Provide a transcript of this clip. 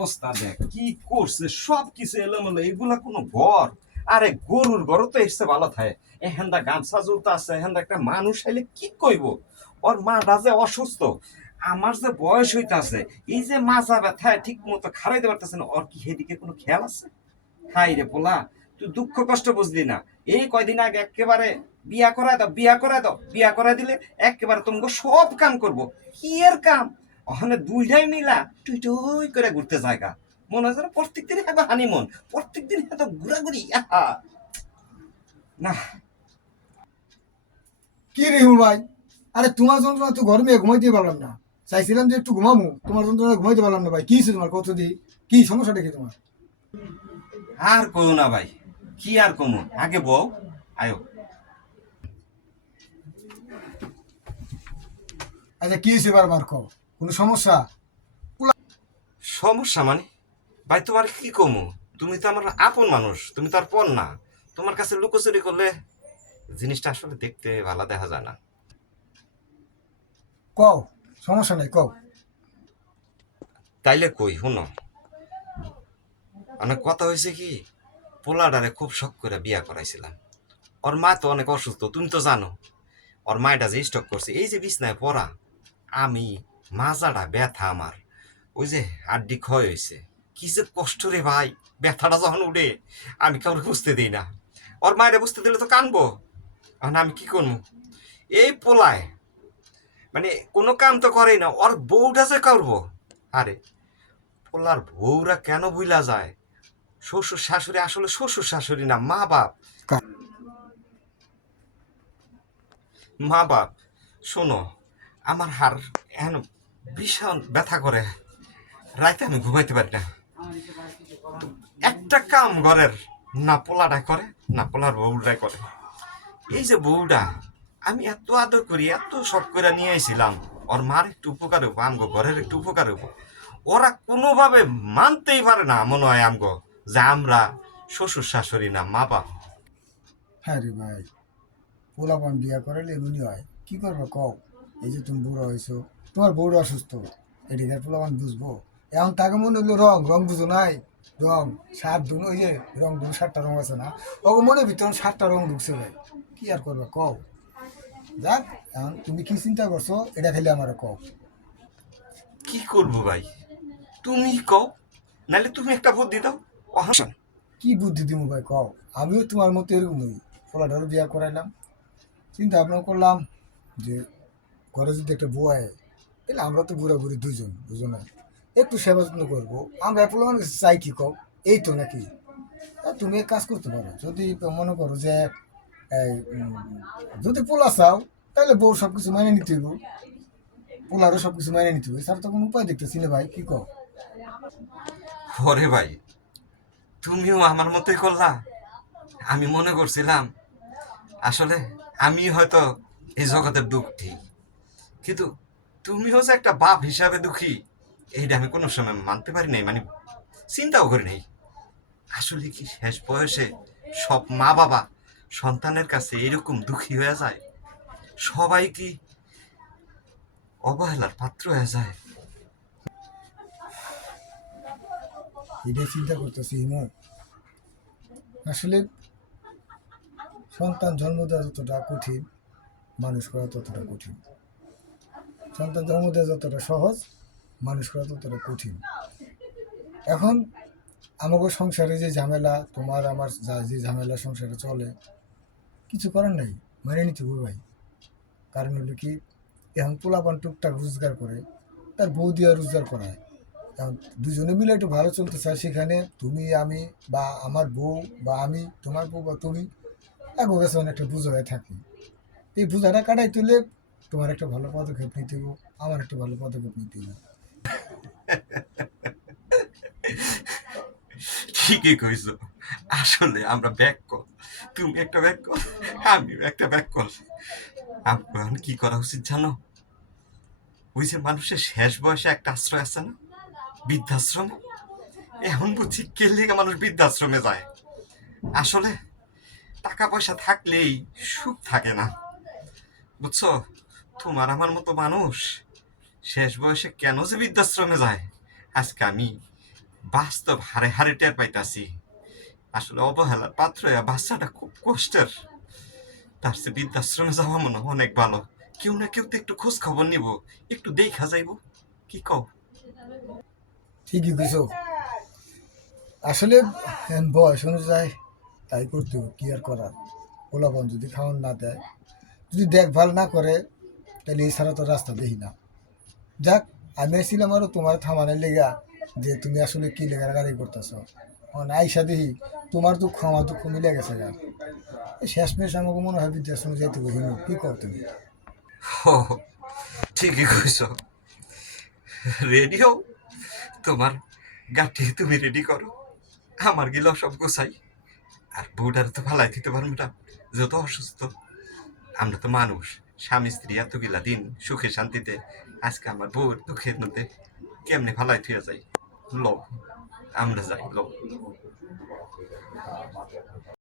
অবস্থা দেখ কি করছে, সব কিছু এলোমেলো, এগুলা কোনো ঘর? আরে গরুর ঘর তো এসছে ভালো থাকে। এখানটা গামছা ঝুলতে আছে, এখানটা একটা মানুষ আইলে কি কইব? ওর মাটা যে অসুস্থ, আমার যে বয়স হইতাছে, এই যে মাজা ব্যথায় ঠিক মতো খারাইতে পারতেছে না, ওর কি সেদিকে কোনো খেয়াল আছে? হাই রে পোলা, তুই দুঃখ কষ্ট বুঝলি না। এই কয়দিন আগে একেবারে বিয়া করায় দাও, বিয়া করায় দাও, বিয়া করায় দিলে একেবারে তোমাকে সব কাম করব। কি এর কাম? ওখানে দুইটাই মিলা টুই টুই করে ঘুরতে জায়গা, মনে হয় যেন প্রত্যেক দিন এত হানিমুন, প্রত্যেক দিন এত ঘুরাঘুরি। আহা না। কি রে হিমু ভাই? আরে তোমার যন্ত্রণা তো গরমে ঘুমাইতে পারলাম না। চাইছিলাম যে একটু ঘুমাবো, তোমার যন্ত্রণা ঘুমাইতে পারলাম না ভাই। কি হয়েছে তোমার? কত দি কি সমস্যাটা কি তোমার? আর কইও না ভাই, কি আর কমু, আগে বউ আয়ো। আচ্ছা কি হয়েছে বারবার কও, কোনো সমস্যা? সমস্যা মানে? ভাই তোমার কি কমু? তুমি তো আমার আপন মানুষ, তুমি তো আর পর না। তোমার কাছে লুকোচুরি করলে জিনিসটা আসলে দেখতে ভালো দেখা যায় না। কও, সমস্যা নাই কও। তাইলে কই শুনো, অনেক কথা হয়েছে কি, পোলাডারে খুব শখ করে বিয়া করাইছিলাম। ওর মা তো অনেক অসুস্থ, তুমি তো জানো। ওর মায়েরা যে স্টক করছে, এই যে বিছনায় পড়া, আমি মাজাটা ব্যথা আমার, ওই যে হাড্ডি ক্ষয় হয়েছে, কি যে কষ্ট রে ভাই। ব্যথাটা যখন উঠে আমি কাউকে বুঝতে দিই না। ওর মায়েরা বুঝতে দিলে তো কানবো। এখন আমি কি করবো? এই পোলায় মানে কোনো কাম তো করেই না, ওর বউটা যে করবো। আরে পোলার বউরা কেন ভুলা যায়? শ্বশুর শাশুড়ি আসলে শ্বশুর শাশুড়ি না, মা বাপ। কা- মা বাপ, শোনো, আমার হাড় এখন ভীষণ ব্যথা করে, রাতে আমি ঘুমাইতে পারি না। একটা কাম ঘরের না পোলাটাই করে, না পোলার বউটাই করে। এই যে বউটা আমি এত আদর করি, এত শখ করে নিয়ে আইছিলাম, ওর মার একটু উপকার হইব, আমগো ঘরের একটু উপকার হইব, ওরা কোনোভাবে মানতেই পারে না। মনে হয় আমগো যে আমরা শ্বশুর শাশুড়ি না, মা বাপ। হ্যাঁ রে ভাই, পোলাপান বিয়া করালে এমনই হয়, কি করবো কও? এই যে তুমি বুড়ো হয়েছো, তোমার বউটা অসুস্থ, এদিকে পোলাপান বুঝবো? এখন তাকে মনে হলো রং রং বুঝো নাই? রং সাত ধুন, ওই যে রং ধুন 7টা রং আছে না, ওকে মনে ভিতরে 7টা রং ঢুকছে ভাই। কি আর করবে কও? যাক, এখন তুমি কি চিন্তা করছো এটা খালি আমার কও। কি করবো ভাই, তুমি কও, নাহলে তুমি একটা বুদ্ধি দাও। অহাসন। কি বুদ্ধি দিব ভাই কও? আমিও তোমার মতো এরকমই, পোলাটারও বিয়া করাইলাম, চিন্তা ভাবনা করলাম যে ঘরে যদি একটা বউ আয়, তাহলে আমরা তো বুড়া বুড়ি দুজন দুজনে একটু সেবা যত্ন করবো। আমরা পোলা মানুষ চাই কি কও? এই তো নাকি? তা তুমি এক কাজ করতে পারো, যদি মনে করো যে এই যদি পোলা চাও, তাহলে বউ সব কিছু মেনে নিতে হইব, পোলারও সব কিছু মেনে নিতে হবে, স্যার তখন উপায় দেখতেছি না ভাই, কি কও? ওরে ভাই, তুমিও আমার মতোই করলা। আমি মনে করছিলাম আসলে আমি হয়তো এই জগতের দুঃখী, কিন্তু তুমিও যে একটা বাপ হিসাবে দুঃখী, এইটা আমি কোনো সময় মানতে পারি নাই, মানে চিন্তাও করি নাই। আসলে কি শেষ বয়সে সব মা বাবা সন্তানের কাছে এরকম দুঃখী হয়ে যায়? সবাই কি অবহেলার পাত্র হয়ে যায়? এটাই চিন্তা করতেছি হিমু। আসলে সন্তান জন্ম দেওয়া যতটা কঠিন, মানুষ করা ততটা কঠিন। সন্তান জন্ম দেওয়া যতটা সহজ, মানুষ করা ততটা কঠিন। এখন আমাকে সংসারে যে ঝামেলা, তোমার আমার যা যে ঝামেলা সংসারে চলে, কিছু করার নাই, মেনে নিতে হবে ভাই। কারণ হলো কি, এখন পোলাপান টুকটাক রোজগার করে, তার বউ দিয়ে রোজগার করায়। এখন দুজনে মিলে একটু ভালো চলতে চায়, সেখানে তুমি আমি বা আমার বউ বা আমি, তোমার বউ বা তুমি, এক কাছে একটা বুঝো হয়ে থাকি। এই বোঝাটা কাটাই তুলে তোমার একটা ভালো পদক্ষেপ নিতে হবে, আমার একটা ভালো পদক্ষেপ নিতে হবে। ঠিকই কইছো, আসলে আমরা ব্যাক কল, তুমি একটা ব্যাক কল, আমিও একটা ব্যাক কল। এখন কি করা উচিত জানো? ওই যে মানুষের শেষ বয়সে একটা আশ্রয় আছে না, বৃদ্ধাশ্রম, এখন বুঝছি কে লেগে মানুষ বৃদ্ধাশ্রমে যায়। আসলে টাকা পয়সা থাকলেই সুখ থাকে না, বুঝছো? তোমার আমার মতো মানুষ শেষ বয়সে কেন যে বৃদ্ধাশ্রমে যায়, আজকে আমি বাস্তব হারে হারে টের পাইতাছি আসলে অবহেলার পাত্র হইয়া বাচ্চাটা খুব কষ্টের। তার চেয়ে বৃদ্ধাশ্রমে যাওয়া মনে হয় অনেক ভালো। কেউ না কেউ তো একটু খোঁজ খবর নিব, একটু দেখা যাইব। কি কও? ঠিকই কইছো। আসলে এখন বয়স অনুযায়ী তাই করতে হবে, কি আর করার। পোলাপান যদি খাওয়ান না দেয়, যদি দেখভাল না করে, তাহলে এছাড়া তো রাস্তা দেখি না। যাক, আমি এসেছিলাম আরও তোমার থামানের লেগা, যে তুমি আসলে কি লেগা গাড়ি করতেছ। আইসা দেখি তোমার দুঃখ আমার দুঃখ মিলে গেছে গা। শেষমেশ আমাকে মনে হয় বৃদ্ধাশ্রমে যাইতে বলি, কি কর তুমি? ও, ঠিকই কইছ। রেডিও তোমার গাঠি তুমি রেডি করো, আমার গিলা সব গোছাই। আর বউটার তো ফালাই দিতে পারবো না, যত অসুস্থ। আমরা তো মানুষ, স্বামী স্ত্রী এতগুলা দিন সুখে শান্তিতে, আজকে আমার বউয়ের দুঃখের মধ্যে কেমনে ফালাই থুয়ে যাই। লো, আমরা যাই, লো।